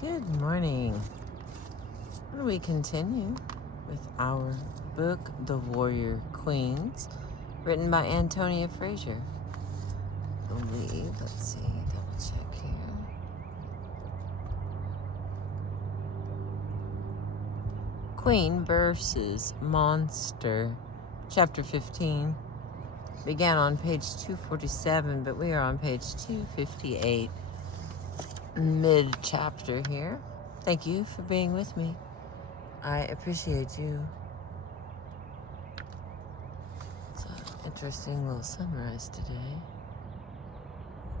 Good morning. And we continue with our book, The Warrior Queens, written by Antonia Fraser. I believe, let's see, double check here. Queen versus Monster, chapter 15, began on page 247, but we are on page 258, mid-chapter here. Thank you for being with me. I appreciate you. It's an interesting little sunrise today.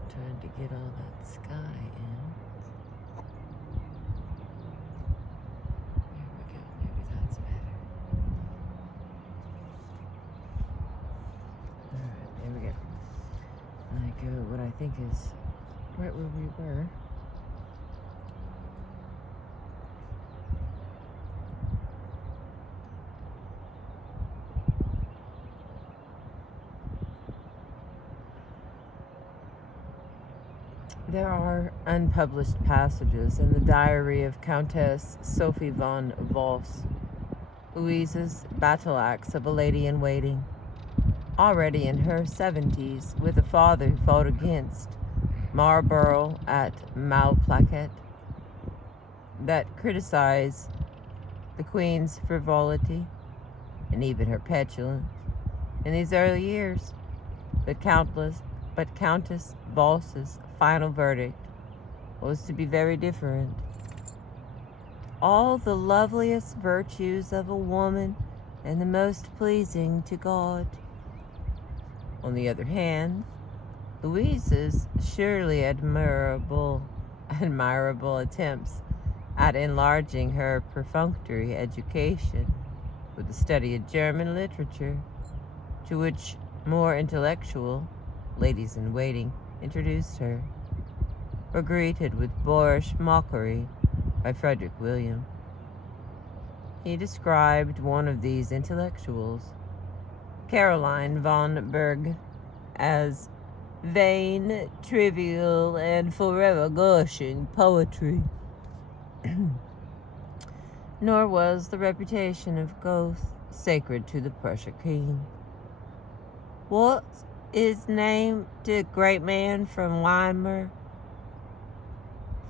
Trying to get all that sky in. There we go. Maybe that's better. Alright, there we go. I go what I think is right where we were. There are unpublished passages in the diary of Countess Sophie von Voss, Louise's battle axe of a lady-in-waiting, already in her 70s, with a father who fought against Marlborough at Malplaquet, that criticize the Queen's frivolity and even her petulance in these early years, but Countess Voss's final verdict was to be very different. All the loveliest virtues of a woman and the most pleasing to God. On the other hand, Louise's surely admirable attempts at enlarging her perfunctory education with the study of German literature, to which more intellectual ladies-in-waiting introduced her, were greeted with boorish mockery by Frederick William. He described one of these intellectuals, Caroline von Berg, as vain, trivial, and forever gushing poetry. Nor was the reputation of Goethe sacred to the Prussian king. What is name the great man from Weimar?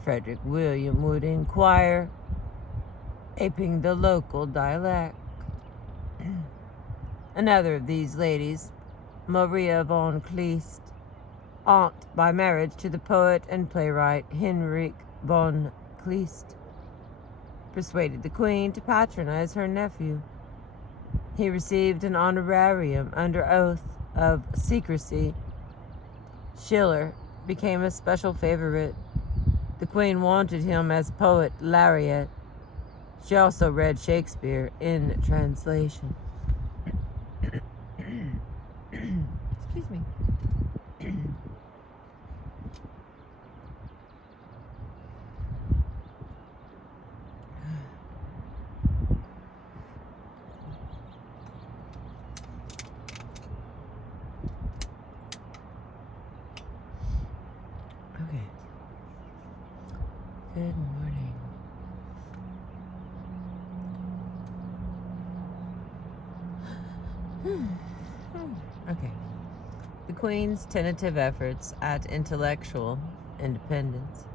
Frederick William would inquire, aping the local dialect. Another of these ladies, Maria von Kleist, aunt by marriage to the poet and playwright Henrik von Kleist, persuaded the Queen to patronize her nephew. He received an honorarium under oath of secrecy. Schiller became a special favorite. The Queen wanted him as poet laureate. She also read Shakespeare in translation. Excuse me. Okay. Good morning. Okay. The Queen's tentative efforts at intellectual independence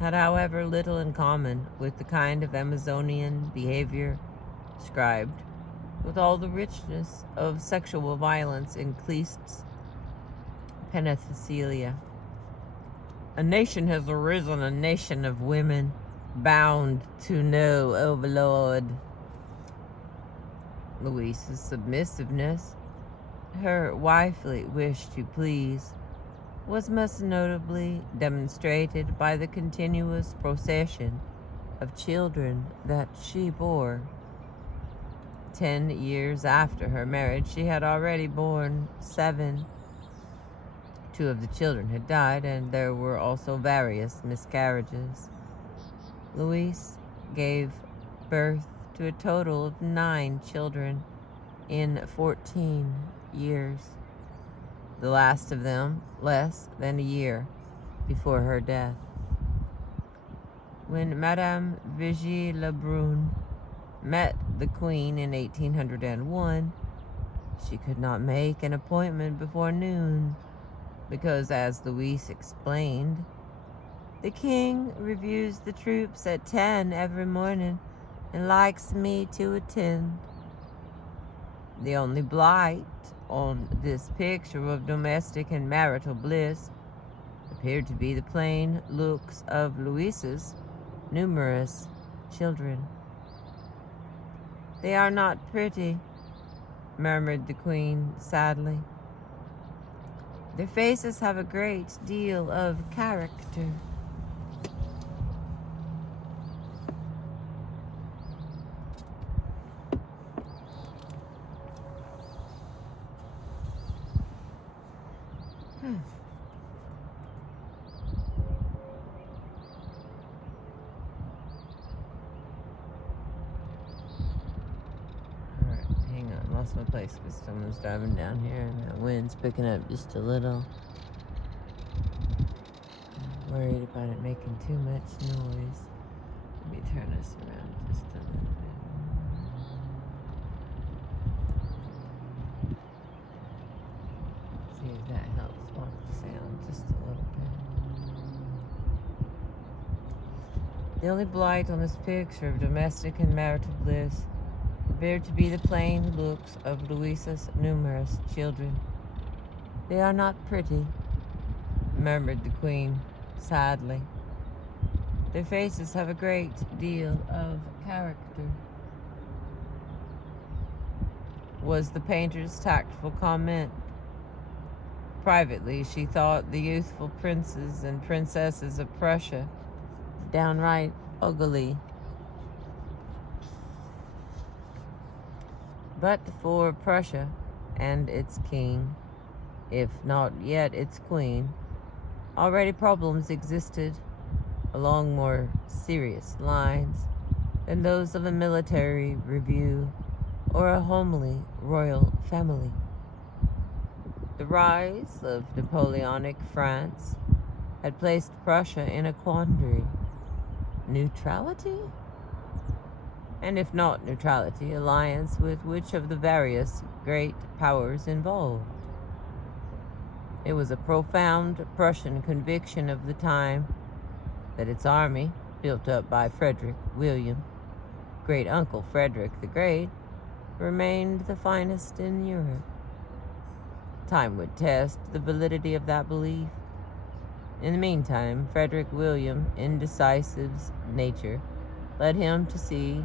had, however, little in common with the kind of Amazonian behavior described with all the richness of sexual violence in Kleist's Penthesilea. A nation has arisen, a nation of women bound to no overlord. Louise's submissiveness, her wifely wish to please, was most notably demonstrated by the continuous procession of children that she bore. 10 years after her marriage, she had already borne 7. 2 of the children had died, and there were also various miscarriages. Louise gave birth to a total of 9 children in 14 years, the last of them less than a year before her death. When Madame Vigie Lebrun met the Queen in 1801, she could not make an appointment before noon because, as Louise explained, the King reviews the troops at 10 every morning and likes me to attend. The only blight on this picture of domestic and marital bliss appeared to be the plain looks of Louise's numerous children. "They are not pretty," murmured the Queen sadly. "Their faces have a great deal of character." Lost my place because someone's driving down here and the wind's picking up just a little. I'm worried about it making too much noise. Let me turn this around just a little bit. See if that helps walk the sound just a little bit. The only blight on this picture of domestic and marital bliss appeared to be the plain looks of Louisa's numerous children. "They are not pretty," murmured the Queen sadly. "Their faces have a great deal of character," was the painter's tactful comment. Privately, she thought the youthful princes and princesses of Prussia downright ugly. But for Prussia and its king, if not yet its queen, already problems existed along more serious lines than those of a military review or a homely royal family. The rise of Napoleonic France had placed Prussia in a quandary. Neutrality? And if not neutrality, alliance with which of the various great powers involved? It was a profound Prussian conviction of the time that its army, built up by Frederick William, great-uncle Frederick the Great, remained the finest in Europe. Time would test the validity of that belief. In the meantime, Frederick William, indecisive's nature, led him to see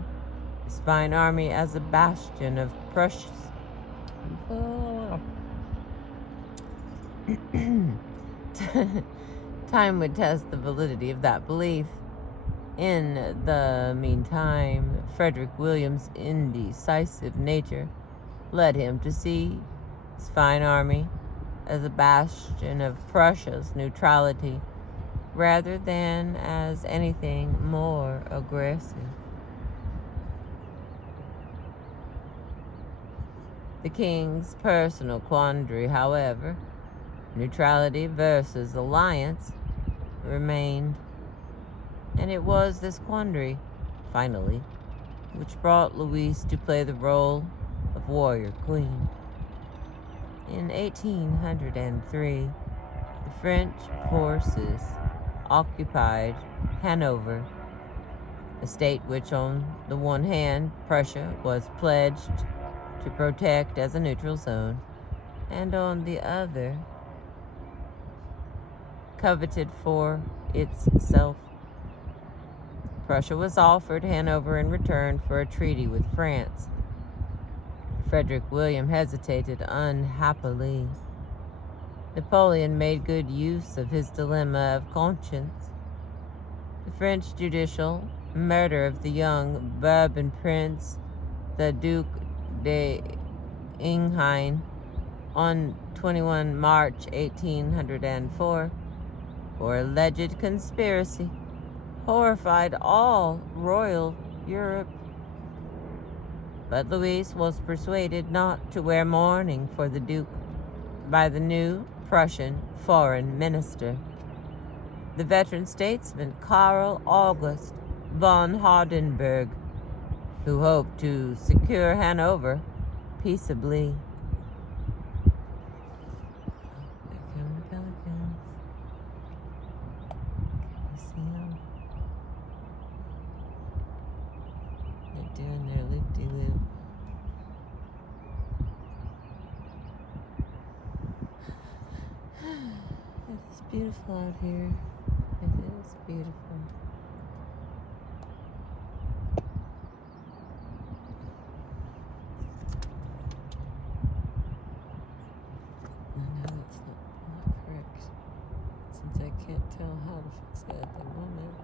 his fine army as a bastion of Prussia. Time would test the validity of that belief. In the meantime, Frederick William's indecisive nature led him to see his fine army as a bastion of Prussia's neutrality rather than as anything more aggressive. The king's personal quandary, however, neutrality versus alliance, remained. And it was this quandary, finally, which brought Louise to play the role of warrior queen. In 1803, the French forces occupied Hanover, a state which, on the one hand, Prussia was pledged to protect as a neutral zone, and on the other, coveted for itself. Prussia was offered Hanover in return for a treaty with France. Frederick William hesitated unhappily. Napoleon made good use of his dilemma of conscience. The French judicial murder of the young Bourbon prince, the Duc d'Enghien, on 21 March 1804, for alleged conspiracy, horrified all royal Europe. But Louise was persuaded not to wear mourning for the Duke by the new Prussian foreign minister. the veteran statesman Karl August von Hardenberg, who hoped to secure Hanover peaceably. There come the pelicans. Can you see them? They're doing their loop-de-loop. It is beautiful out here. It is beautiful. I know it's not correct, since I can't tell how to fix it at the moment.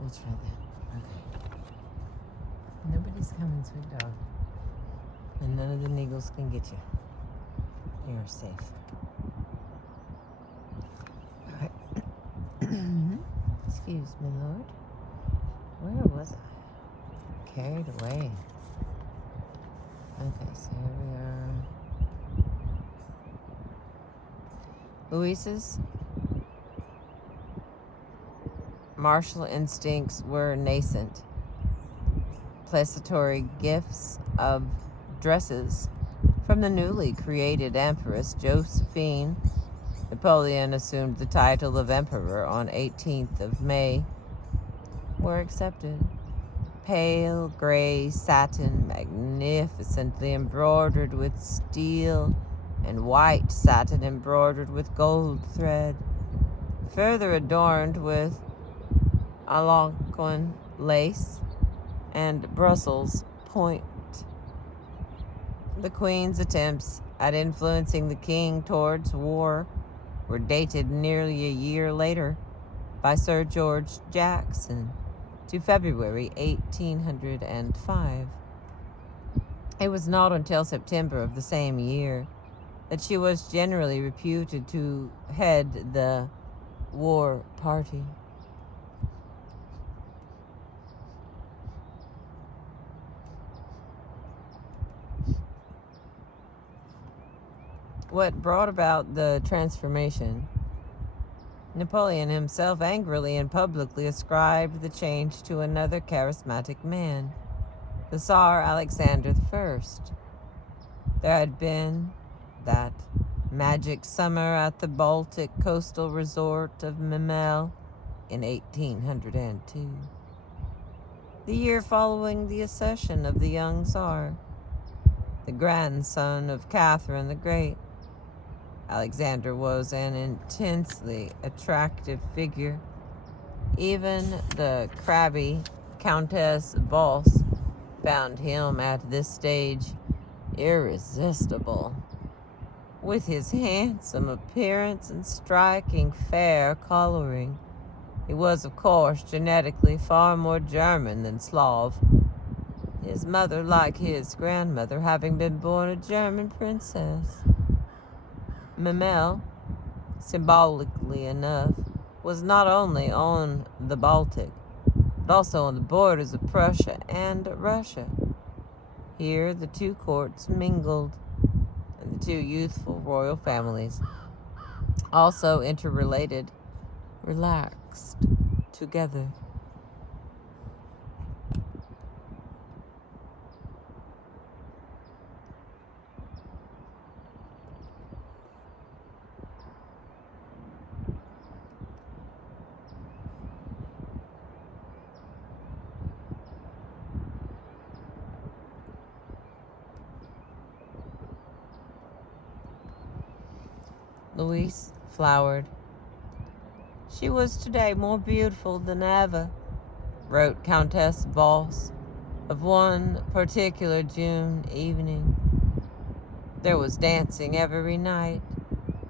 We'll try that. Okay. Nobody's coming, sweet dog. And none of the Neagles can get you. You're safe. Alright. Excuse me, Lord. Where was I? Carried away. Okay, so here we are. Louise's martial instincts were nascent. Placetory gifts of dresses from the newly created Empress Josephine. Napoleon assumed the title of Emperor on 18th of May, were accepted. Pale gray satin, magnificently embroidered with steel, and white satin embroidered with gold thread, further adorned with Algonquin lace and Brussels point. The Queen's attempts at influencing the king towards war were dated nearly a year later by Sir George Jackson to February 1805. It was not until September of the same year that she was generally reputed to head the war party. What brought about the transformation? Napoleon himself angrily and publicly ascribed the change to another charismatic man, the Tsar Alexander I. There had been that magic summer at the Baltic coastal resort of Memel in 1802, the year following the accession of the young Tsar, the grandson of Catherine the Great. Alexander was an intensely attractive figure. Even the crabby Countess Vos found him at this stage irresistible. With his handsome appearance and striking fair coloring, he was, of course, genetically far more German than Slav, his mother, like his grandmother, having been born a German princess. Memel, symbolically enough, was not only on the Baltic, but also on the borders of Prussia and Russia. Here the two courts mingled, and the two youthful royal families, also interrelated, relaxed together. Louise flowered. She was today more beautiful than ever, wrote Countess Vos of one particular June evening. There was dancing every night,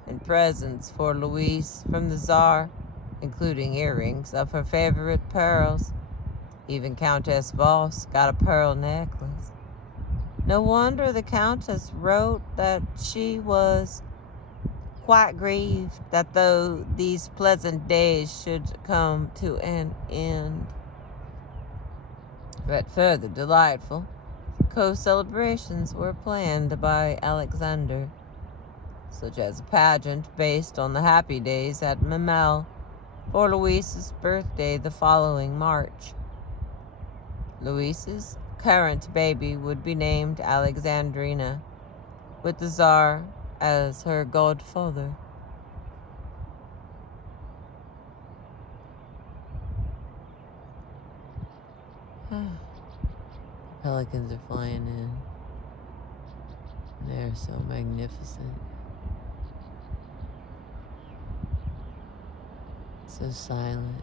and presents for Louise from the Tsar, including earrings of her favorite pearls. Even Countess Vos got a pearl necklace. No wonder the Countess wrote that she was quite grieved that though these pleasant days should come to an end. But further delightful co-celebrations were planned by Alexander. such as a pageant based on the happy days at Memel for Louise's birthday the following March. Louise's current baby would be named Alexandrina, with the Tsar as her godfather. Pelicans are flying in. They're so magnificent. So silent.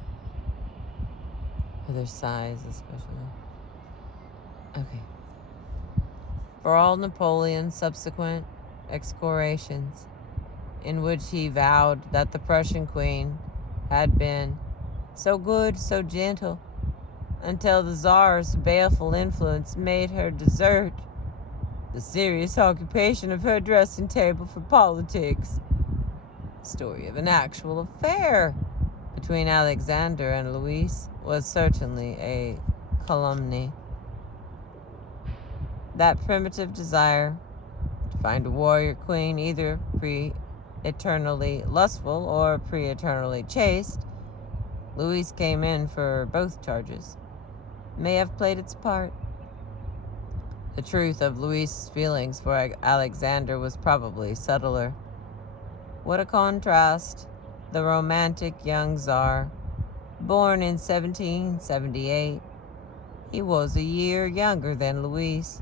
For their size, especially. Okay. For all Napoleon's subsequent excoriations, in which he vowed that the Prussian queen had been so good, so gentle, until the Tsar's baleful influence made her desert the serious occupation of her dressing table for politics. The story of an actual affair between Alexander and Louise was certainly a calumny. That primitive desire to find a warrior queen, either pre-eternally lustful or pre-eternally chaste, Louise came in for both charges, may have played its part. The truth of Louise's feelings for Alexander was probably subtler. What a contrast! The romantic young Tsar, born in 1778, he was a year younger than Louise,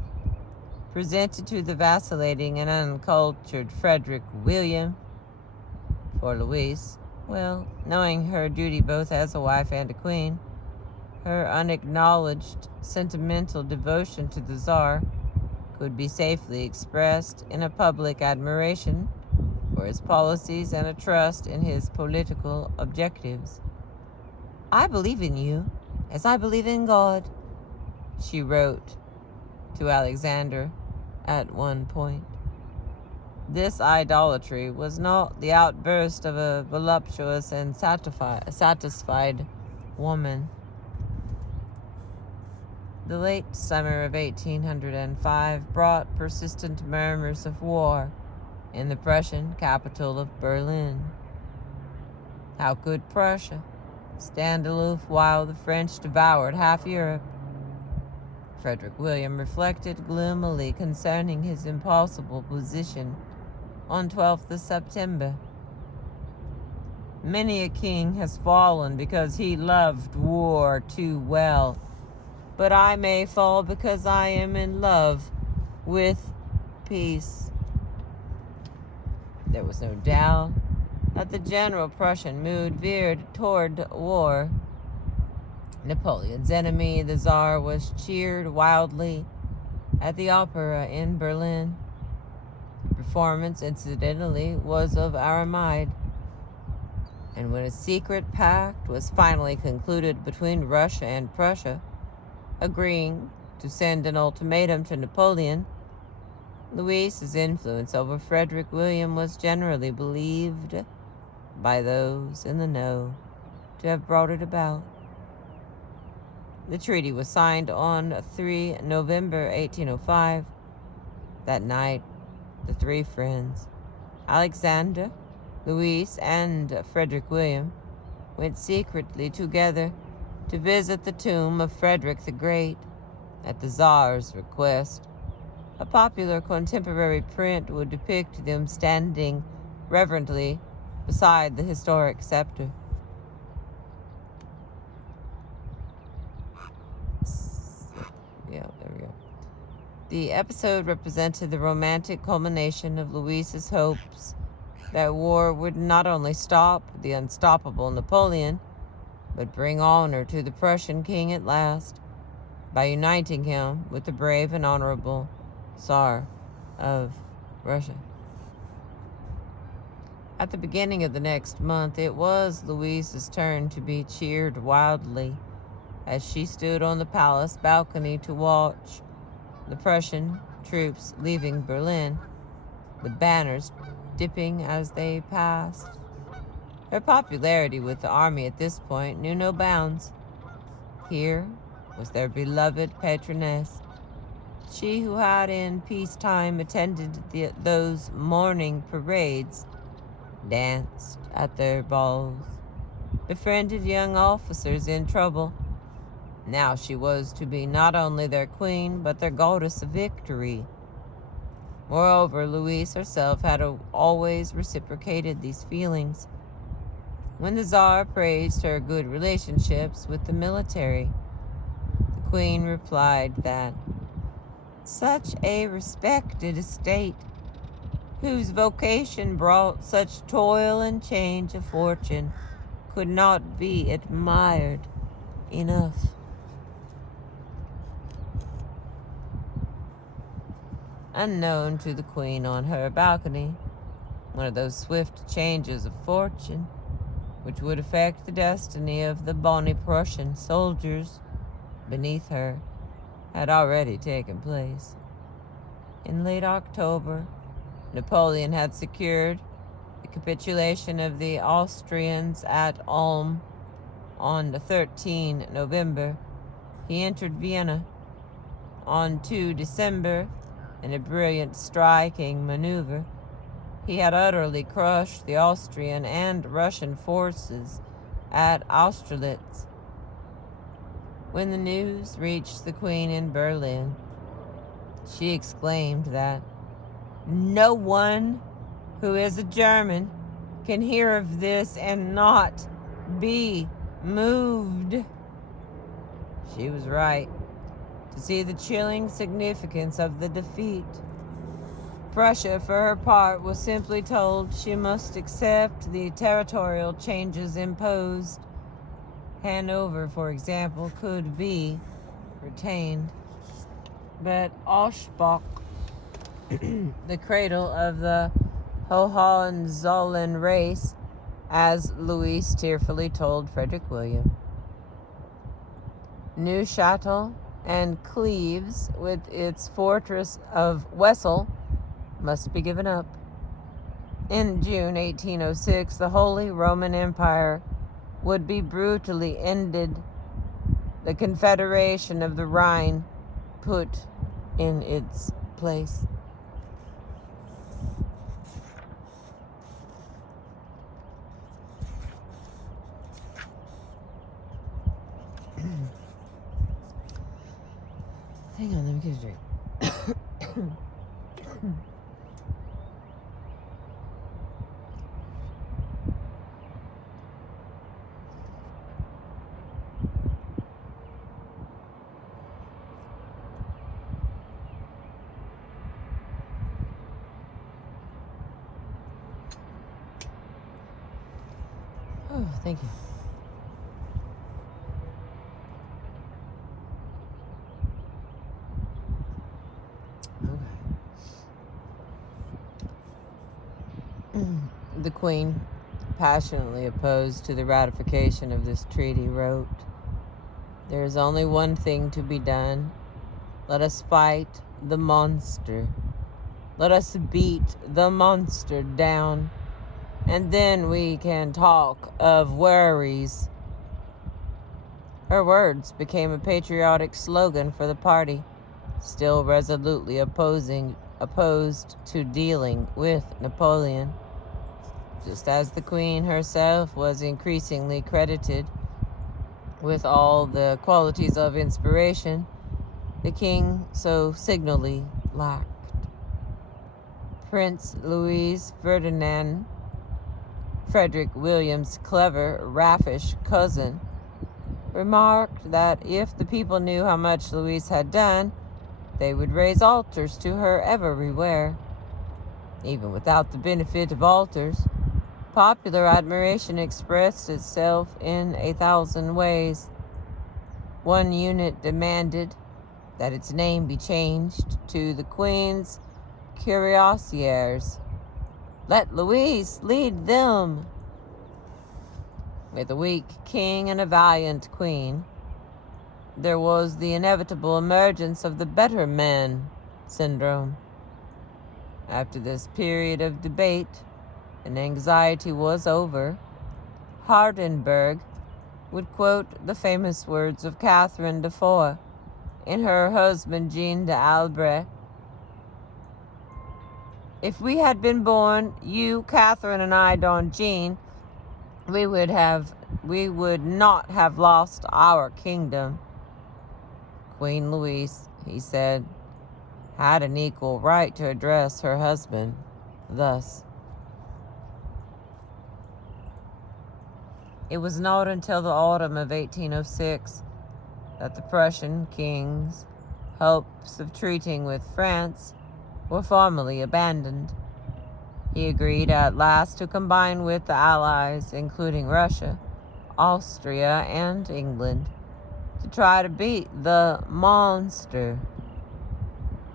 presented to the vacillating and uncultured Frederick William. For Louise, well, knowing her duty both as a wife and a queen, her unacknowledged sentimental devotion to the Tsar could be safely expressed in a public admiration for his policies and a trust in his political objectives. "I believe in you, as I believe in God," she wrote to Alexander at one point. This idolatry was not the outburst of a voluptuous and satisfied woman. The late summer of 1805 brought persistent murmurs of war in the Prussian capital of Berlin. How could Prussia stand aloof while the French devoured half Europe? Frederick William reflected gloomily concerning his impossible position on 12th of September. "Many a king has fallen because he loved war too well, but I may fall because I am in love with peace." There was no doubt that the general Prussian mood veered toward war. Napoleon's enemy, the Tsar, was cheered wildly at the opera in Berlin. The performance, incidentally, was of Armide. And when a secret pact was finally concluded between Russia and Prussia, agreeing to send an ultimatum to Napoleon, Louise's influence over Frederick William was generally believed by those in the know to have brought it about. The treaty was signed on 3 November 1805. That night, the three friends, Alexander, Louise, and Frederick William, went secretly together to visit the tomb of Frederick the Great at the Tsar's request. A popular contemporary print would depict them standing reverently beside the historic scepter. Yeah, there we go. The episode represented the romantic culmination of Louise's hopes that war would not only stop the unstoppable Napoleon, but bring honor to the Prussian king at last by uniting him with the brave and honorable Tsar of Russia. At the beginning of the next month, it was Louise's turn to be cheered wildly as she stood on the palace balcony to watch the Prussian troops leaving Berlin, the banners dipping as they passed. Her popularity with the army at this point knew no bounds. Here was their beloved patroness, She who had in peacetime attended those morning parades, danced at their balls, befriended young officers in trouble. Now she was to be not only their queen, but their goddess of victory. Moreover, Louise herself had always reciprocated these feelings. When the Tsar praised her good relationships with the military, the queen replied that such a respected estate, whose vocation brought such toil and change of fortune, could not be admired enough. Unknown to the queen on her balcony, one of those swift changes of fortune which would affect the destiny of the bonny Prussian soldiers beneath her had already taken place. In late October, Napoleon had secured the capitulation of the Austrians at Ulm. On the 13th November, he entered Vienna. On 2 December, in a brilliant striking maneuver, he had utterly crushed the Austrian and Russian forces at Austerlitz. When the news reached the Queen in Berlin, she exclaimed that no one who is a German can hear of this and not be moved. She was right. To see the chilling significance of the defeat, Prussia, for her part, was simply told she must accept the territorial changes imposed. Hanover, for example, could be retained, but Auersbach, the cradle of the Hohenzollern race, as Louise tearfully told Frederick William, Neuchâtel and Cleves, with its fortress of Wesel, must be given up. In June 1806, the Holy Roman Empire would be brutally ended, the Confederation of the Rhine put in its place. Hang on, let me get a drink. Oh, thank you. Okay. The Queen, passionately opposed to the ratification of this treaty, wrote, "There is only one thing to be done. Let us fight the monster. Let us beat the monster down, and then we can talk of worries." Her words became a patriotic slogan for the party, still resolutely opposed to dealing with Napoleon. Just as the Queen herself was increasingly credited with all the qualities of inspiration, the King so signally lacked. Prince Louis Ferdinand, Frederick William's clever, raffish cousin, remarked that if the people knew how much Louise had done, they would raise altars to her everywhere. Even without the benefit of altars, popular admiration expressed itself in 1,000 ways. One unit demanded that its name be changed to the Queen's Cuirassiers. Let Louise lead them. With a weak king and a valiant queen, there was the inevitable emergence of the better men syndrome. After this period of debate and anxiety was over, Hardenberg would quote the famous words of Catherine de Foix in her husband Jean d'Albret. If we had been born, you, Catherine, and I, Don Jean, we would not have lost our kingdom. Queen Louise, he said, had an equal right to address her husband thus. It was not until the autumn of 1806 that the Prussian king's hopes of treating with France were formally abandoned. He agreed at last to combine with the Allies, including Russia, Austria, and England, to try to beat the monster.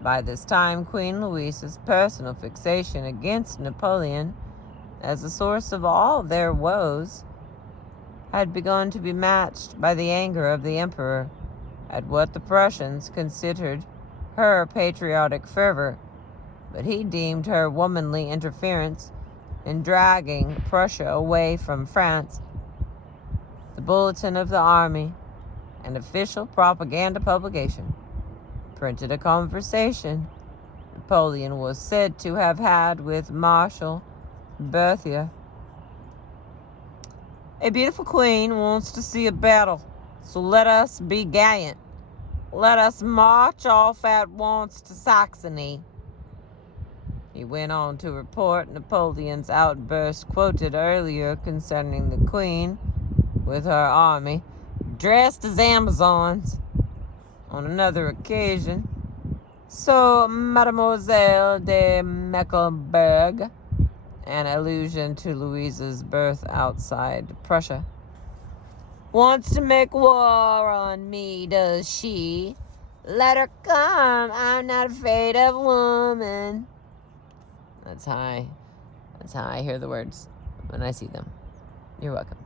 By this time, Queen Louise's personal fixation against Napoleon as the source of all their woes had begun to be matched by the anger of the Emperor at what the Prussians considered her patriotic fervor, but he deemed her womanly interference in dragging Prussia away from France. The Bulletin of the Army, an official propaganda publication, printed a conversation Napoleon was said to have had with Marshal Berthier. A beautiful queen wants to see a battle, so let us be gallant. Let us march off at once to Saxony. He went on to report Napoleon's outburst quoted earlier concerning the queen with her army, dressed as Amazons. On another occasion, so Mademoiselle de Mecklenburg, an allusion to Louise's birth outside Prussia, wants to make war on me, does she? Let her come. I'm not afraid of woman. That's how I hear the words when I see them. You're welcome.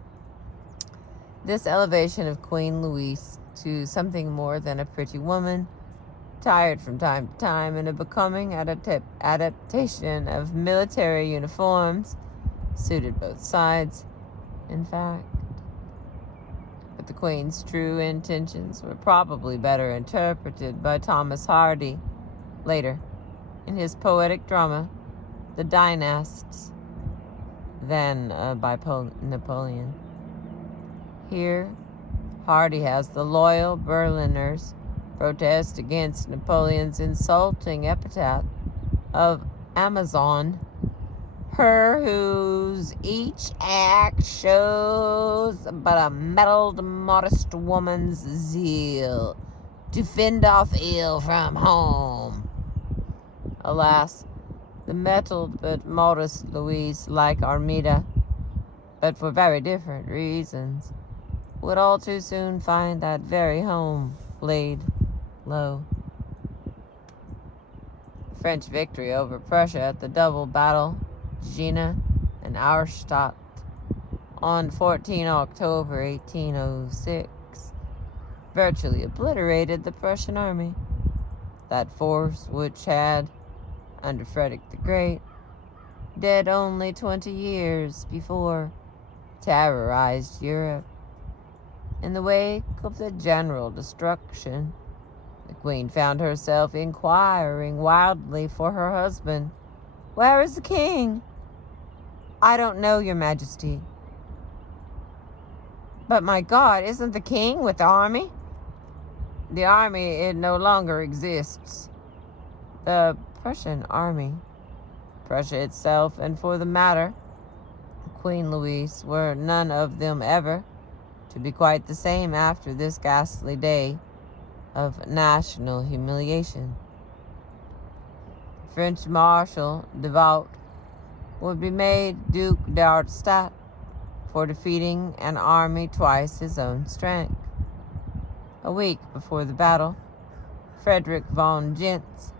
This elevation of Queen Louise to something more than a pretty woman, tired from time to time in a becoming adaptation of military uniforms, suited both sides, in fact. But the Queen's true intentions were probably better interpreted by Thomas Hardy later in his poetic drama, The Dynasts, than by Napoleon. Here, Hardy has the loyal Berliners protest against Napoleon's insulting epithet of Amazon, her whose each act shows but a mettled, modest woman's zeal to fend off ill from home. Alas, the mettled but modest Louise, like Armida, but for very different reasons, would all too soon find that very home laid low. French victory over Prussia at the double battle, Jena and Auerstadt, on 14 October 1806, virtually obliterated the Prussian army. That force, which had, under Frederick the Great, dead only 20 years before, terrorized Europe. In the wake of the general destruction, the Queen found herself inquiring wildly for her husband. "Where is the king?" "I don't know, Your Majesty." "But my God, isn't the king with the army?" "The army, it no longer exists. The Prussian army, Prussia itself, and for the matter, Queen Louise, were none of them ever to be quite the same after this ghastly day of national humiliation. French Marshal Davout would be made Duke d'Arstadt for defeating an army twice his own strength. A week before the battle, Frederick von Gentz,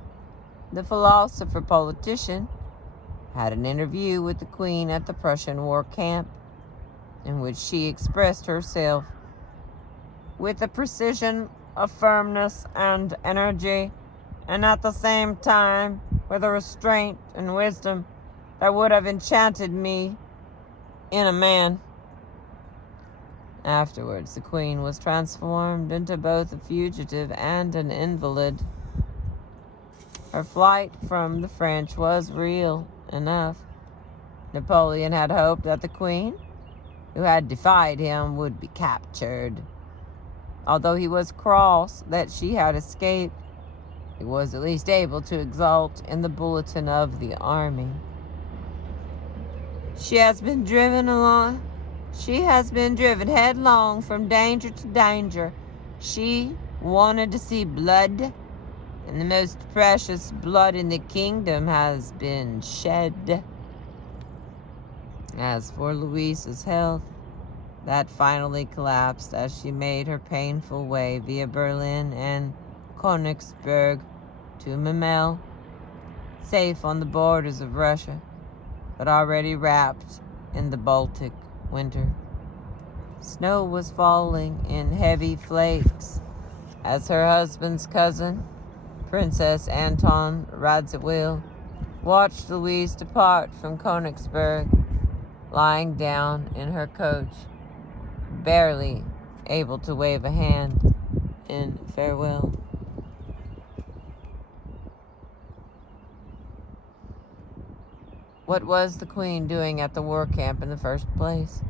the philosopher-politician, had an interview with the Queen at the Prussian war camp, in which she expressed herself with a precision of firmness and energy, and at the same time with a restraint and wisdom that would have enchanted me in a man. Afterwards, the queen was transformed into both a fugitive and an invalid. Her flight from the French was real enough. Napoleon had hoped that the queen, who had defied him, would be captured. Although he was cross that she had escaped, he was at least able to exult in the bulletin of the army. She has been driven headlong from danger to danger. She wanted to see blood, and the most precious blood in the kingdom has been shed. As for Louise's health, that finally collapsed as she made her painful way via Berlin and Königsberg to Memel, safe on the borders of Russia, but already wrapped in the Baltic winter. Snow was falling in heavy flakes as her husband's cousin, Princess Anton Radziwill, watched Louise depart from Königsberg, lying down in her coach, barely able to wave a hand in farewell. What was the queen doing at the war camp in the first place?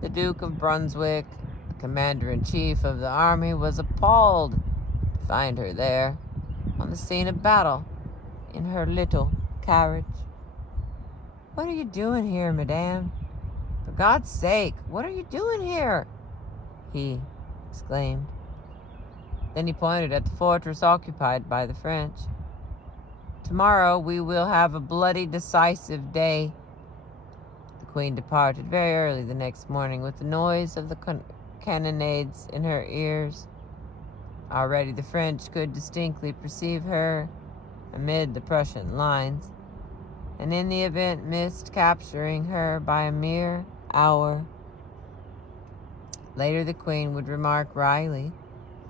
The Duke of Brunswick, the commander-in-chief of the army, was appalled to find her there on the scene of battle in her little carriage. "What are you doing here, madame? For God's sake, what are you doing here?" he exclaimed. Then he pointed at the fortress occupied by the French. "Tomorrow we will have a bloody decisive day." The queen departed very early the next morning with the noise of the cannonades in her ears. Already the French could distinctly perceive her amid the Prussian lines, and in the event missed capturing her by a mere hour. Later the queen would remark wryly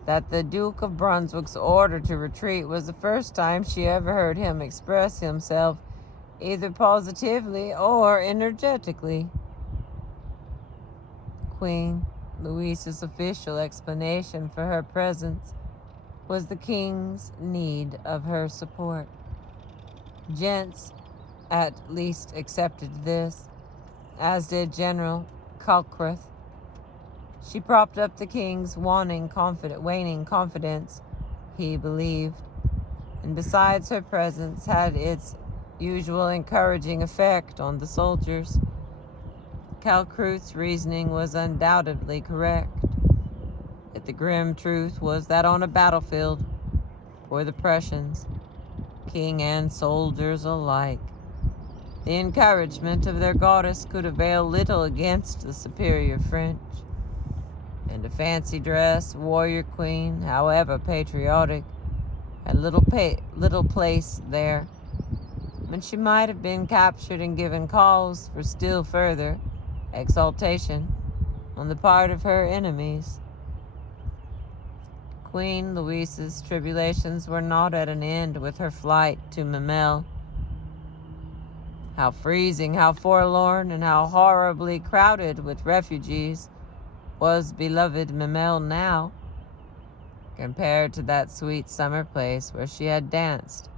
that the Duke of Brunswick's order to retreat was the first time she ever heard him express himself either positively or energetically. Queen Louise's official explanation for her presence was the king's need of her support. Gents at least accepted this, as did General Kalkreuth. She propped up the king's waning confidence, he believed, and besides her presence had its usual encouraging effect on the soldiers. Kalkreuth's reasoning was undoubtedly correct, yet the grim truth was that on a battlefield, for the Prussians, king and soldiers alike, the encouragement of their goddess could avail little against the superior French. And a fancy dress warrior queen, however patriotic, had little place there, when she might have been captured and given cause for still further exaltation on the part of her enemies. Queen Louise's tribulations were not at an end with her flight to Memel. How freezing, how forlorn, and how horribly crowded with refugees was beloved Memel now, compared to that sweet summer place where she had danced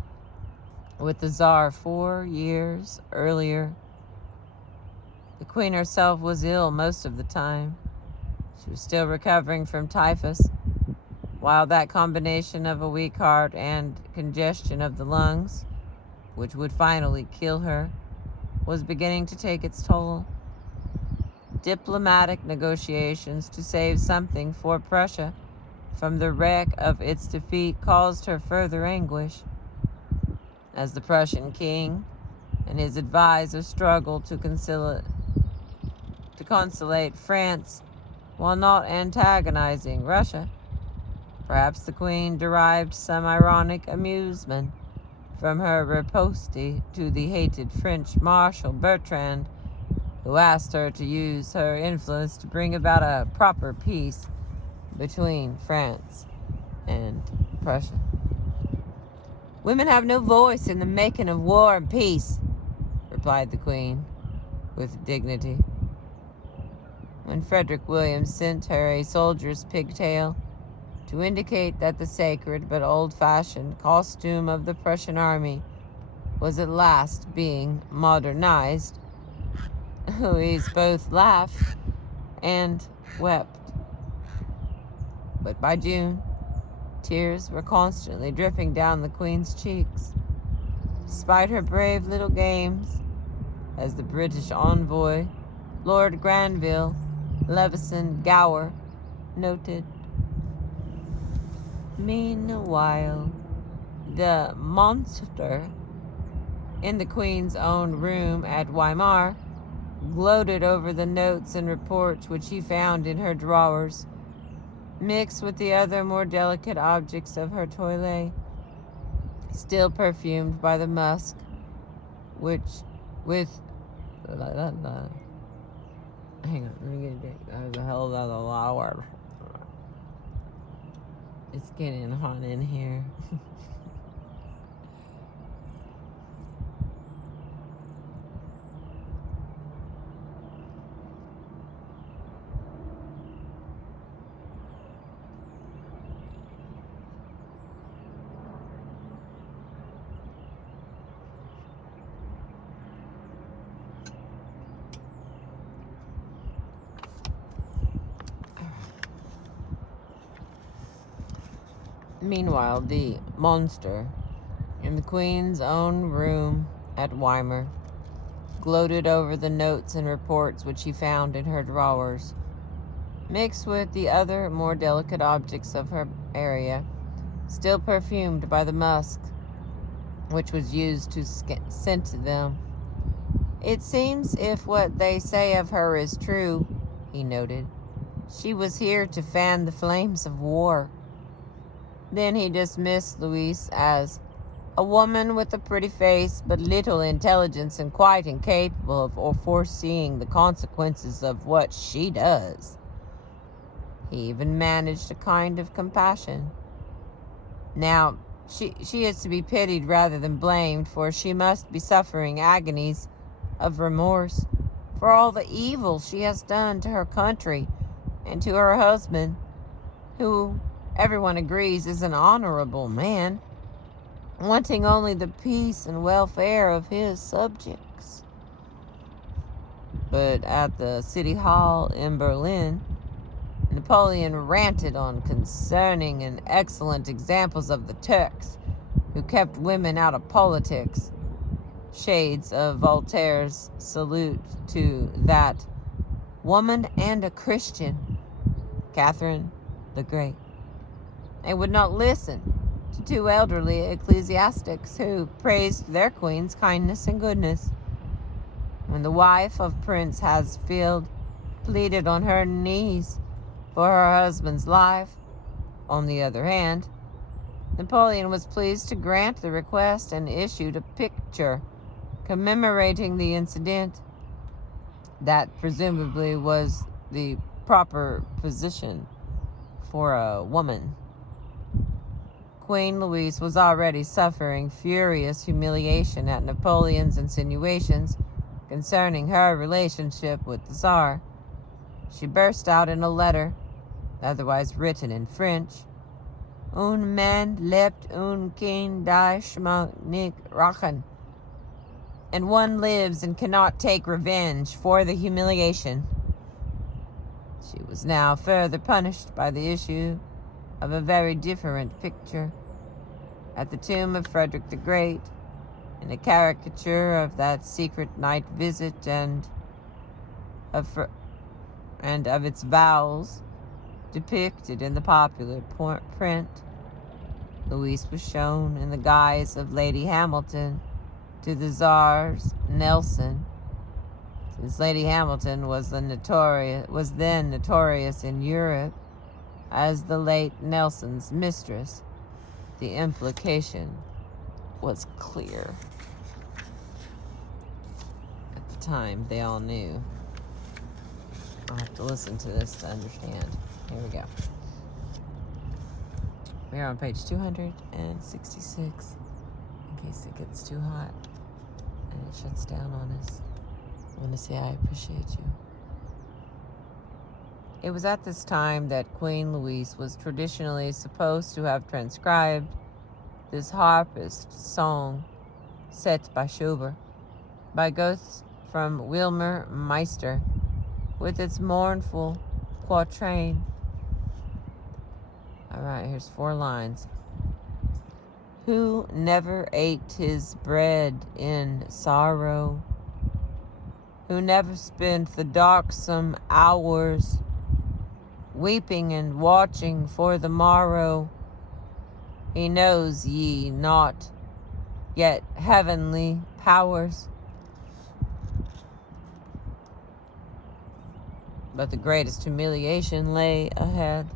with the Tsar 4 years earlier. The queen herself was ill most of the time. She was still recovering from typhus, while that combination of a weak heart and congestion of the lungs, which would finally kill her, was beginning to take its toll. Diplomatic negotiations to save something for Prussia from the wreck of its defeat caused her further anguish, as the Prussian king and his advisors struggled to consolate France while not antagonizing Russia. Perhaps the queen derived some ironic amusement from her riposte to the hated French Marshal Bertrand, who asked her to use her influence to bring about a proper peace between France and Prussia. "Women have no voice in the making of war and peace," replied the queen with dignity. when Frederick William sent her a soldier's pigtail to indicate that the sacred but old-fashioned costume of the Prussian army was at last being modernized, Louise both laughed and wept. But by June, tears were constantly dripping down the Queen's cheeks. Despite her brave little games, as the British envoy, Lord Granville Levison Gower, noted. Meanwhile, the monster in the Queen's own room at Weimar gloated over the notes and reports which he found in her drawers, mixed with the other more delicate objects of her toilette, still perfumed by the musk, which, with... Hang on, let me get it. That was a hell of a lot of words. It's getting hot in here. Meanwhile, the monster in the Queen's own room at Weimar gloated over the notes and reports which he found in her drawers, mixed with the other more delicate objects of her area, still perfumed by the musk which was used to scent them. It seems, if what they say of her is true, he noted, she was here to fan the flames of war. Then he dismissed Louise as a woman with a pretty face but little intelligence and quite incapable of foreseeing the consequences of what she does. He even managed a kind of compassion. Now, she is to be pitied rather than blamed, for she must be suffering agonies of remorse for all the evil she has done to her country and to her husband, who everyone agrees is an honorable man, wanting only the peace and welfare of his subjects. But at the City Hall in Berlin, Napoleon ranted on concerning and excellent examples of the Turks, who kept women out of politics, shades of Voltaire's salute to that woman and a Christian, Catherine the Great. They would not listen to two elderly ecclesiastics who praised their queen's kindness and goodness. When the wife of Prince Hasfield pleaded on her knees for her husband's life, on the other hand, Napoleon was pleased to grant the request and issued a picture commemorating the incident. That presumably was the proper position for a woman. Queen Louise was already suffering furious humiliation at Napoleon's insinuations concerning her relationship with the Tsar. She burst out in a letter, otherwise written in French, "Un man lebt un kind die schmack nicht rachen," and one lives and cannot take revenge for the humiliation. She was now further punished by the issue of a very different picture at the tomb of Frederick the Great, in a caricature of that secret night visit and of its vows depicted in the popular print. Louise was shown in the guise of Lady Hamilton to the Tsar's Nelson, since Lady Hamilton was then notorious in Europe as the late Nelson's mistress. The implication was clear. At the time, they all knew. I'll have to listen to this to understand. Here we go. We are on page 266, in case it gets too hot and it shuts down on us. I want to say I appreciate you. It was at this time that Queen Louise was traditionally supposed to have transcribed this harpist song set by Schubert, by ghosts from Wilhelm Meister, with its mournful quatrain. All right, here's 4 lines. Who never ate his bread in sorrow, who never spent the darksome hours weeping and watching for the morrow, he knows ye not yet heavenly powers. But the greatest humiliation lay ahead.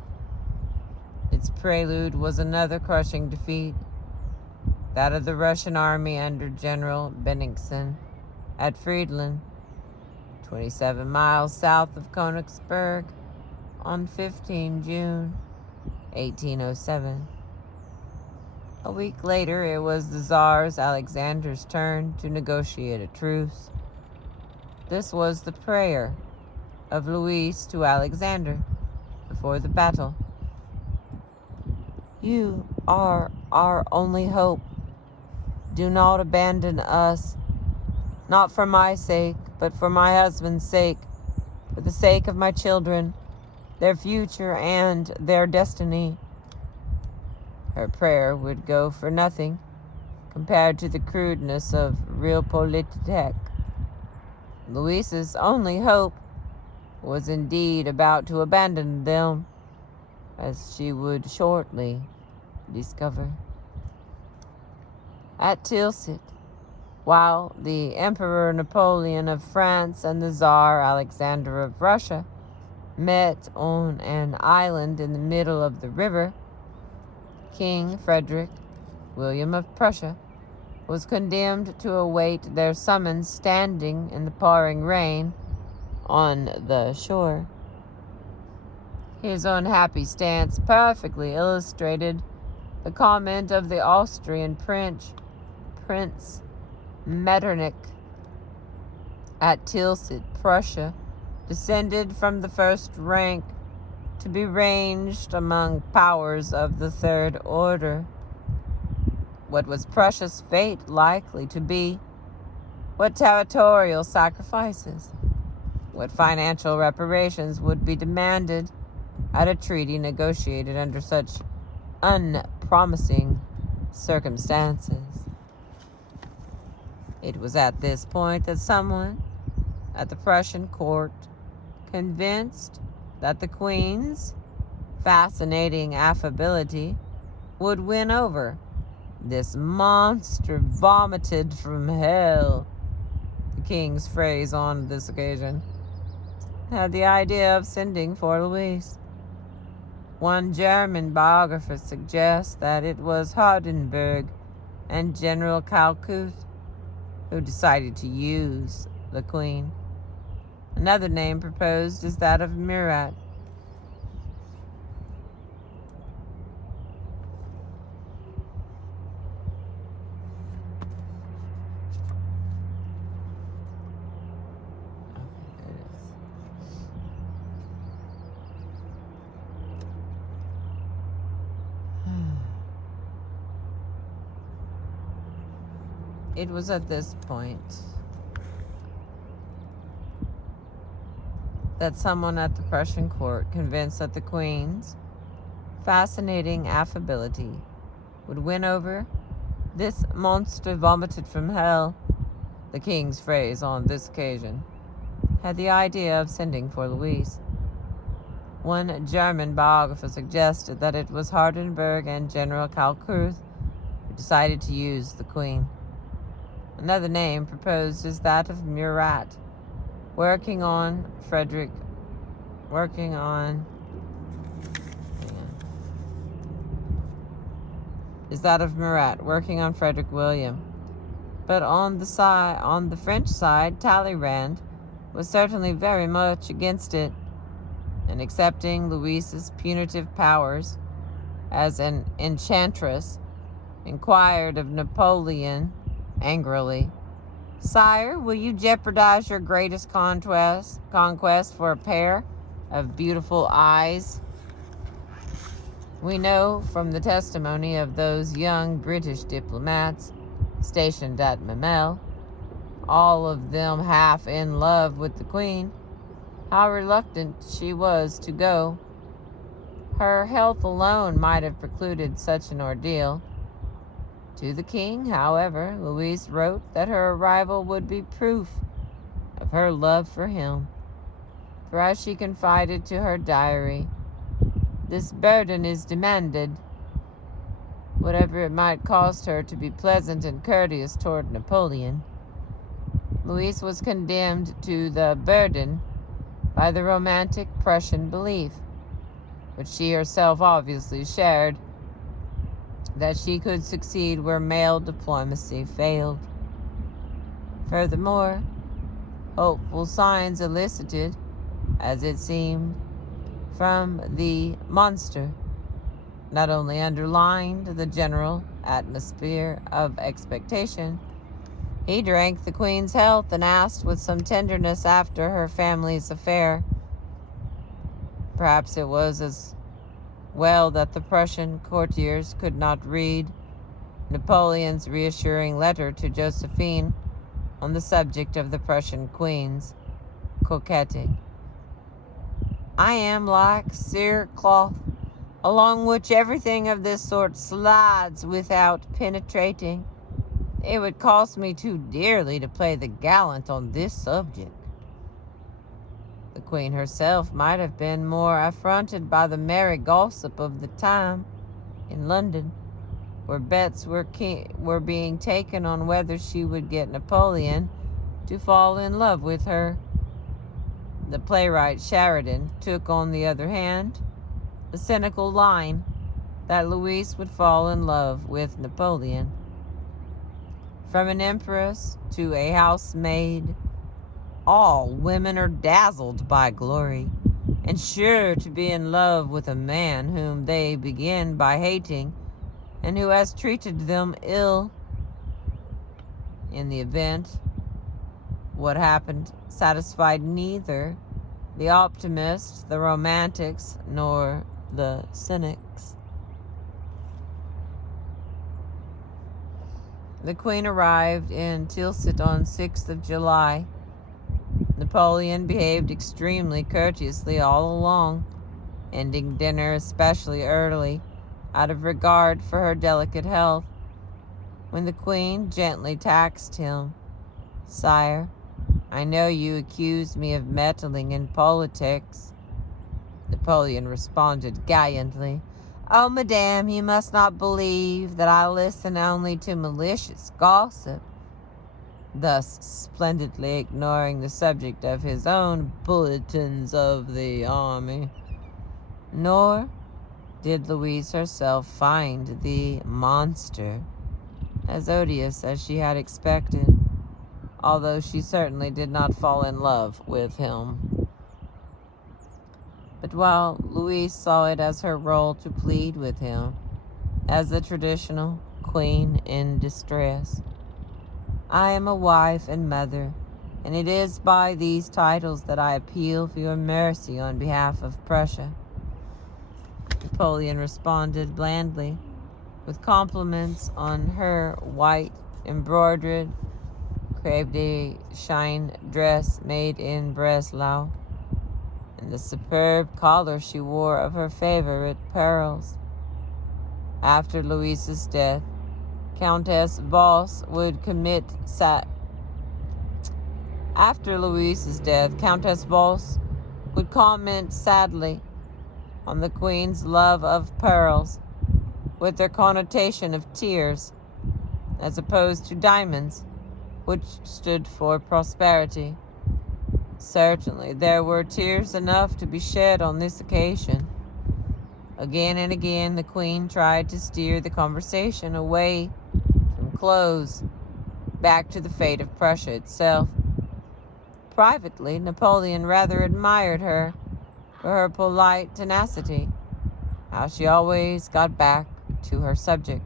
Its prelude was another crushing defeat, that of the Russian army under General Bennigsen at Friedland, 27 miles south of Königsberg, on 15 June 1807. A week later, it was the Tsar's Alexander's turn to negotiate a truce. This was the prayer of Louise to Alexander before the battle. You are our only hope. Do not abandon us, not for my sake, but for my husband's sake, for the sake of my children, their future and their destiny. Her prayer would go for nothing compared to the crudeness of realpolitik. Louise's only hope was indeed about to abandon them, as she would shortly discover. At Tilsit, while the Emperor Napoleon of France and the Tsar Alexander of Russia met on an island in the middle of the river, King Frederick William of Prussia was condemned to await their summons standing in the pouring rain on the shore. His unhappy stance perfectly illustrated the comment of the Austrian Prince Metternich. At Tilsit, Prussia descended from the first rank to be ranged among powers of the third order. What was Prussia's fate likely to be? What territorial sacrifices? What financial reparations would be demanded at a treaty negotiated under such unpromising circumstances? It was at this point that someone at the Prussian court, convinced that the Queen's fascinating affability would win over this monster vomited from hell, the King's phrase on this occasion, had the idea of sending for Louise. One German biographer suggests that it was Hardenberg and General Kalkuth who decided to use the Queen. Another name proposed is that of Murat. It was at this point that someone at the Prussian court, convinced that the Queen's fascinating affability would win over this monster vomited from hell, the King's phrase on this occasion, had the idea of sending for Louise. One German biographer suggested that it was Hardenberg and General Kalkuth who decided to use the Queen. Another name proposed is that of Murat, working on Frederick William. But on the French side, Talleyrand was certainly very much against it, and accepting Louise's punitive powers as an enchantress, inquired of Napoleon angrily, "Sire, will you jeopardize your greatest conquest for a pair of beautiful eyes. We know from the testimony of those young British diplomats stationed at Memel, all of them half in love with the Queen, how reluctant she was to go. Her health alone might have precluded such an ordeal. To the king, however, Louise wrote that her arrival would be proof of her love for him. For as she confided to her diary, this burden is demanded, whatever it might cost her to be pleasant and courteous toward Napoleon. Louise was condemned to the burden by the romantic Prussian belief, which she herself obviously shared, that she could succeed where male diplomacy failed. Furthermore, hopeful signs elicited, as it seemed, from the monster not only underlined the general atmosphere of expectation. He drank the Queen's health and asked with some tenderness after her family's affair. Perhaps it was as well that the Prussian courtiers could not read Napoleon's reassuring letter to Josephine on the subject of the Prussian queen's coquetting. I am like cerecloth, along which everything of this sort slides without penetrating. It would cost me too dearly to play the gallant on this subject. The Queen herself might have been more affronted by the merry gossip of the time in London, where bets were being taken on whether she would get Napoleon to fall in love with her. The playwright Sheridan took, on the other hand, the cynical line that Louise would fall in love with Napoleon. From an empress to a housemaid, all women are dazzled by glory, and sure to be in love with a man whom they begin by hating and who has treated them ill. In the event, what happened satisfied neither the optimists, the romantics, nor the cynics. The Queen arrived in Tilsit on 6th of July. Napoleon behaved extremely courteously all along, ending dinner especially early, out of regard for her delicate health. When the Queen gently taxed him, "Sire, I know you accuse me of meddling in politics," Napoleon responded gallantly, "Oh, madame, you must not believe that I listen only to malicious gossip," thus splendidly ignoring the subject of his own bulletins of the army. Nor did Louise herself find the monster as odious as she had expected, although she certainly did not fall in love with him. But while Louise saw it as her role to plead with him, as the traditional queen in distress, I am a wife and mother, and it is by these titles that I appeal for your mercy on behalf of Prussia," Napoleon responded blandly, with compliments on her white embroidered crêpe de chine dress made in Breslau, and the superb collar she wore of her favorite pearls. After Louise's death, Countess Vos would comment sadly on the Queen's love of pearls, with their connotation of tears, as opposed to diamonds, which stood for prosperity. Certainly, there were tears enough to be shed on this occasion. Again and again, the Queen tried to steer the conversation away from clothes, back to the fate of Prussia itself. Privately, Napoleon rather admired her for her polite tenacity, how she always got back to her subject.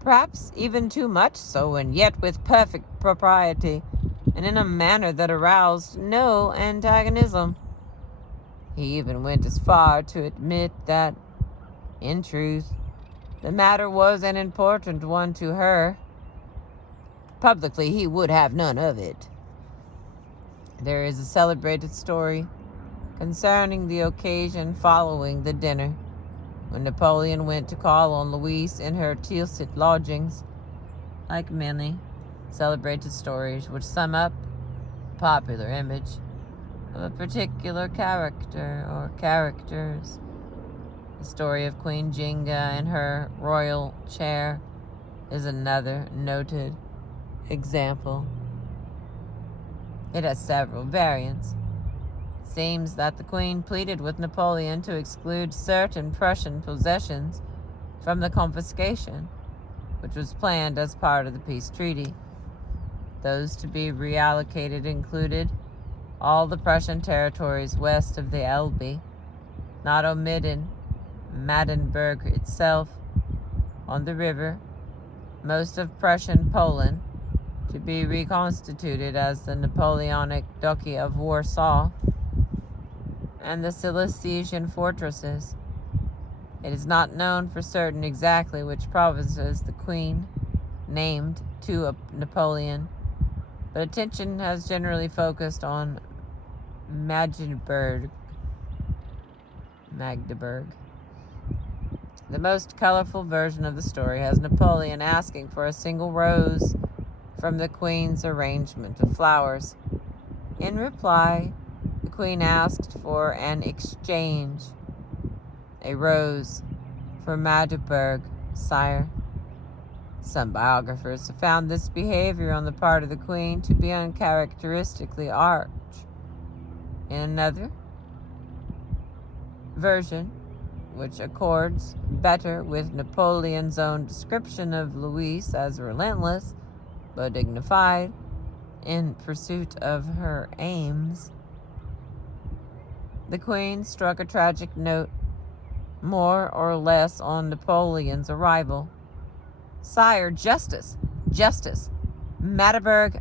Perhaps even too much so, and yet with perfect propriety, and in a manner that aroused no antagonism. He even went as far to admit that, in truth, the matter was an important one to her. Publicly, he would have none of it. There is a celebrated story concerning the occasion following the dinner, when Napoleon went to call on Louise in her Tilsit lodgings. Like many celebrated stories which sum up the popular image of a particular character or characters, the story of Queen Jinga and her royal chair is another noted example. It has several variants. It seems that the Queen pleaded with Napoleon to exclude certain Prussian possessions from the confiscation, which was planned as part of the peace treaty. Those to be reallocated included all the Prussian territories west of the Elbe, not omitting Magdeburg itself on the river, most of Prussian Poland, to be reconstituted as the Napoleonic Duchy of Warsaw, and the Silesian fortresses. It is not known for certain exactly which provinces the Queen named to Napoleon, but attention has generally focused on Magdeburg. The most colorful version of the story has Napoleon asking for a single rose from the Queen's arrangement of flowers. In reply, the Queen asked for an exchange. A rose for Magdeburg, sire. Some biographers have found this behavior on the part of the Queen to be uncharacteristically arch. In another version, which accords better with Napoleon's own description of Louise as relentless but dignified in pursuit of her aims, the Queen struck a tragic note more or less on Napoleon's arrival. Sire, justice, justice, Magdeburg.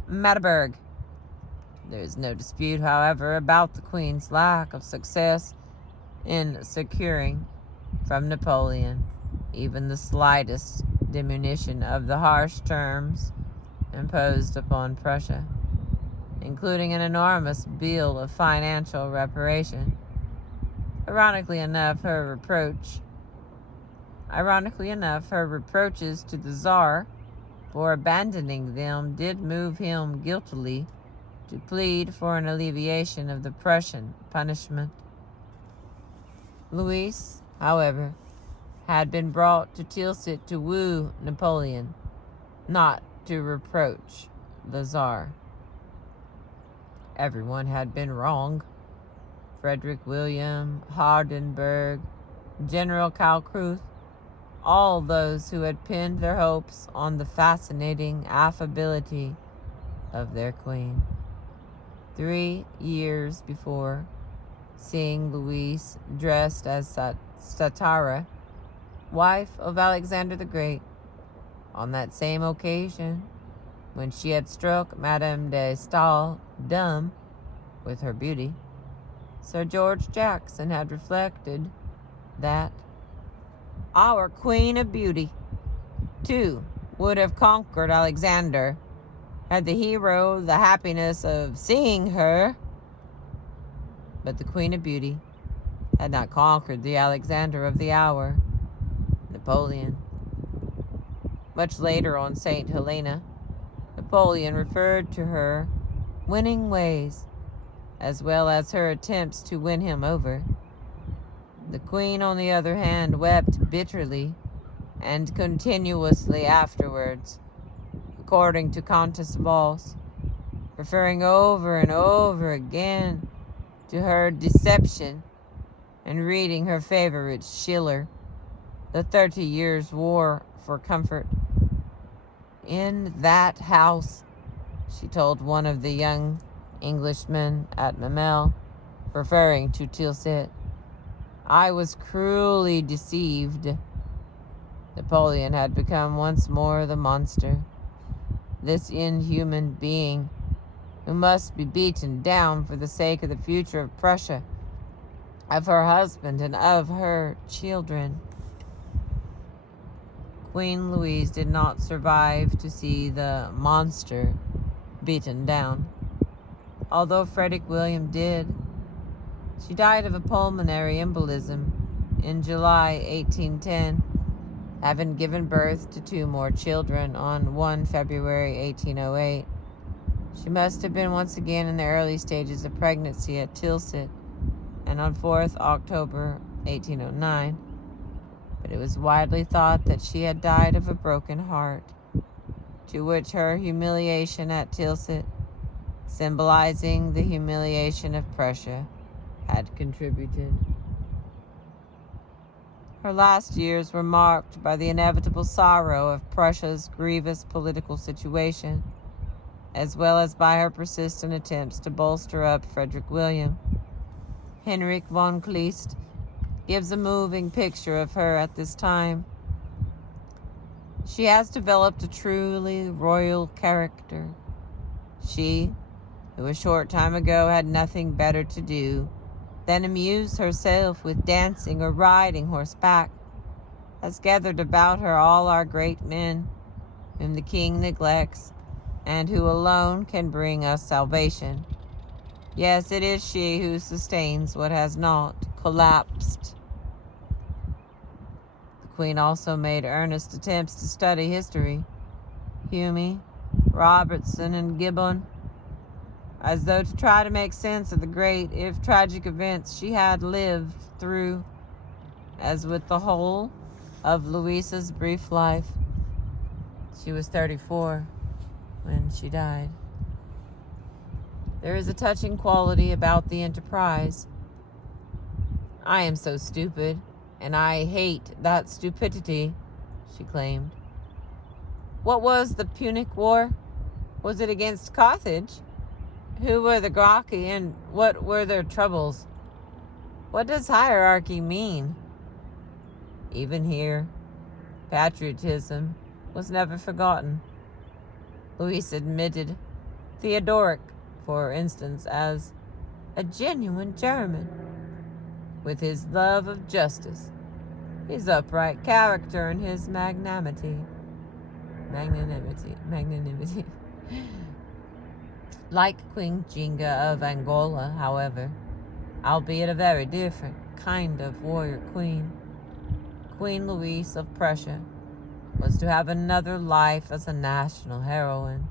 There is no dispute, however, about the Queen's lack of success in securing from Napoleon even the slightest diminution of the harsh terms imposed upon Prussia, including an enormous bill of financial reparation. Ironically enough, her reproaches to the Tsar for abandoning them did move him guiltily to plead for an alleviation of the Prussian punishment. Louise, however, had been brought to Tilsit to woo Napoleon, not to reproach the Tsar. Everyone had been wrong. Frederick William, Hardenberg, General Kalkreuth, all those who had pinned their hopes on the fascinating affability of their queen. 3 years before, seeing Louise dressed as Statara, wife of Alexander the Great, on that same occasion when she had struck Madame de Staël dumb with her beauty, Sir George Jackson had reflected that our Queen of Beauty, too, would have conquered Alexander had the hero the happiness of seeing her. But the Queen of Beauty had not conquered the Alexander of the hour, Napoleon. Much later, on St. Helena, Napoleon referred to her winning ways, as well as her attempts to win him over. The Queen, on the other hand, wept bitterly and continuously afterwards, according to Countess Valls, referring over and over again to her deception and reading her favorite Schiller, The 30 Years' War, for comfort. In that house, she told one of the young Englishmen at Memel, referring to Tilsit, I was cruelly deceived. Napoleon had become once more the monster, this inhuman being who must be beaten down for the sake of the future of Prussia, of her husband and of her children. Queen Louise did not survive to see the monster beaten down, although Frederick William did. She died of a pulmonary embolism in July 1810, having given birth to 2 more children on 1 February 1808. She must have been once again in the early stages of pregnancy at Tilsit, and on 4th October 1809, but it was widely thought that she had died of a broken heart, to which her humiliation at Tilsit, symbolizing the humiliation of Prussia, had contributed. Her last years were marked by the inevitable sorrow of Prussia's grievous political situation, as well as by her persistent attempts to bolster up Frederick William. Henrik von Kleist gives a moving picture of her at this time. She has developed a truly royal character. She, who a short time ago had nothing better to do than amuse herself with dancing or riding horseback, has gathered about her all our great men, whom the king neglects, and who alone can bring us salvation. Yes, it is she who sustains what has not collapsed. The Queen also made earnest attempts to study history. Hume, Robertson, and Gibbon, as though to try to make sense of the great, if tragic, events she had lived through. As with the whole of Louisa's brief life, she was 34 when she died. There is a touching quality about the enterprise. "I am so stupid, and I hate that stupidity," she claimed. What was the Punic War? Was it against Carthage? Who were the Gracchi, and what were their troubles? What does hierarchy mean? Even here, patriotism was never forgotten. Louise admitted Theodoric, for instance, as a genuine German, with his love of justice, his upright character, and his magnanimity. Like Queen Ginga of Angola, however, albeit a very different kind of warrior queen, Queen Louise of Prussia was to have another life as a national heroine,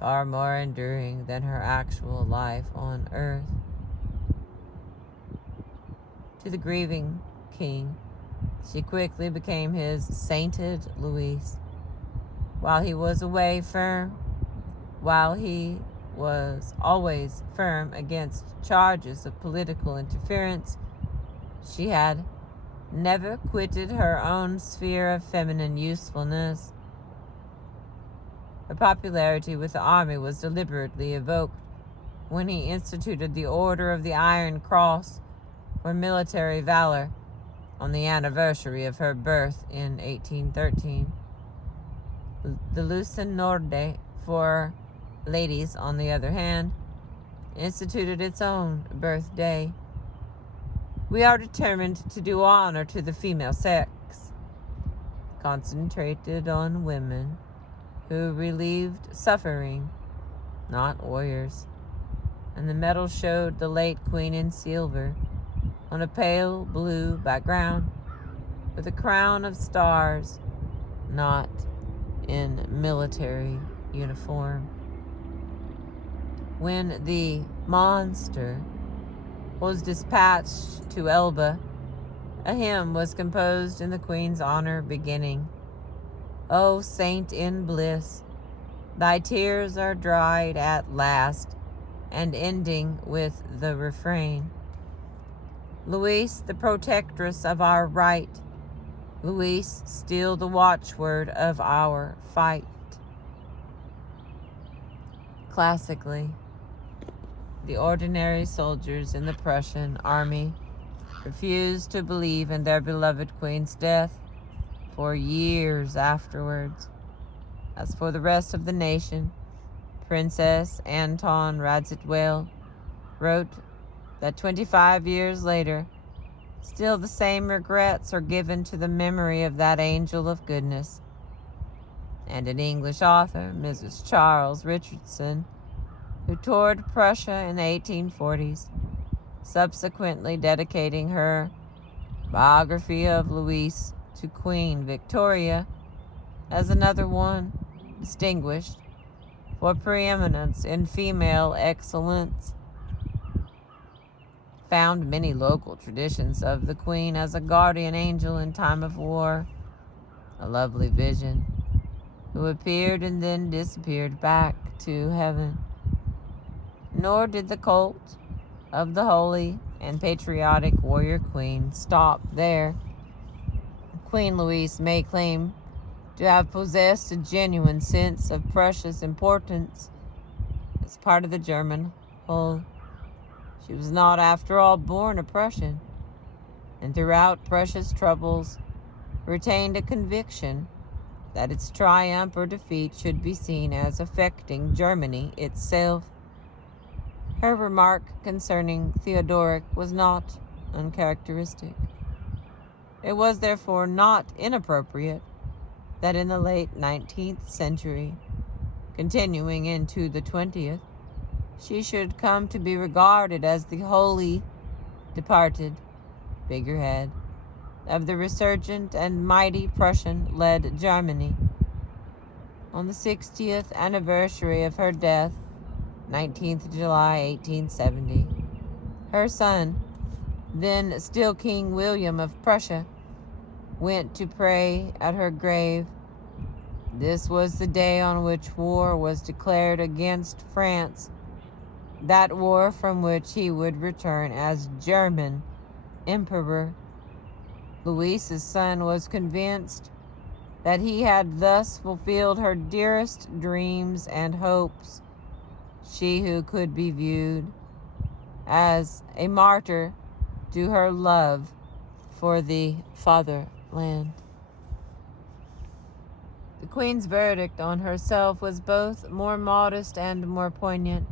far more enduring than her actual life on earth. To the grieving king, she quickly became his sainted Louise. While he was always firm against charges of political interference, she had never quitted her own sphere of feminine usefulness. Her popularity with the army was deliberately evoked when he instituted the Order of the Iron Cross for military valor on the anniversary of her birth in 1813. The Lucen Norde for ladies, on the other hand, instituted its own birthday. We are determined to do honor to the female sex, concentrated on women who relieved suffering, not warriors. And the medal showed the late queen in silver on a pale blue background with a crown of stars, not in military uniform. When the monster was dispatched to Elba, a hymn was composed in the Queen's honor, beginning, "O saint in bliss, thy tears are dried at last," and ending with the refrain, "Louise, the protectress of our right, Louise, still the watchword of our fight." Classically, the ordinary soldiers in the Prussian army refused to believe in their beloved queen's death for years afterwards. As for the rest of the nation, Princess Anton Radziwiłł wrote that 25 years later, still the same regrets are given to the memory of that angel of goodness. And an English author, Mrs. Charles Richardson, who toured Prussia in the 1840s, subsequently dedicating her biography of Louise to Queen Victoria as another one distinguished for preeminence in female excellence, found many local traditions of the Queen as a guardian angel in time of war, a lovely vision, who appeared and then disappeared back to heaven. Nor did the cult of the holy and patriotic warrior queen stop there. Queen Louise may claim to have possessed a genuine sense of Prussia's importance as part of the German whole. She was not, after all, born a Prussian, and throughout Prussia's troubles retained a conviction that its triumph or defeat should be seen as affecting Germany itself. Her remark concerning Theodoric was not uncharacteristic. It was therefore not inappropriate that in the late 19th century, continuing into the 20th, she should come to be regarded as the wholly departed figurehead of the resurgent and mighty Prussian-led Germany. On the 60th anniversary of her death, 19th July 1870, her son, then still King William of Prussia, went to pray at her grave. This was the day on which war was declared against France, that war from which he would return as German emperor. Louise's son was convinced that he had thus fulfilled her dearest dreams and hopes, she who could be viewed as a martyr to her love for the fatherland. The Queen's verdict on herself was both more modest and more poignant.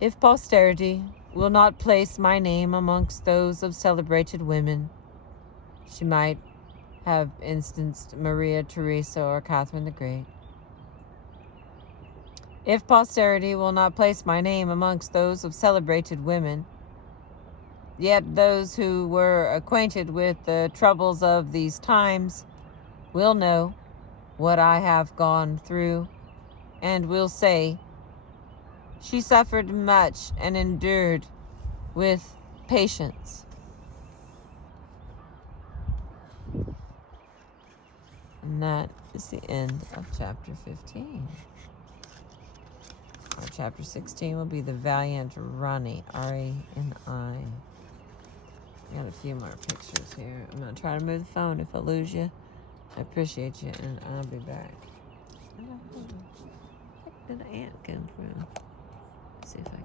If posterity will not place my name amongst those of celebrated women, she might have instanced Maria Theresa or Catherine the Great. If posterity will not place my name amongst those of celebrated women, yet those who were acquainted with the troubles of these times will know what I have gone through, and will say, she suffered much and endured with patience. And that is the end of chapter 15. Our chapter 16 will be the Valiant Rani, R-A-N-I. Got a few more pictures here. I'm going to try to move the phone if I lose you. I appreciate you, and I'll be back. Where the heck did the ant come from? Let's see if I can.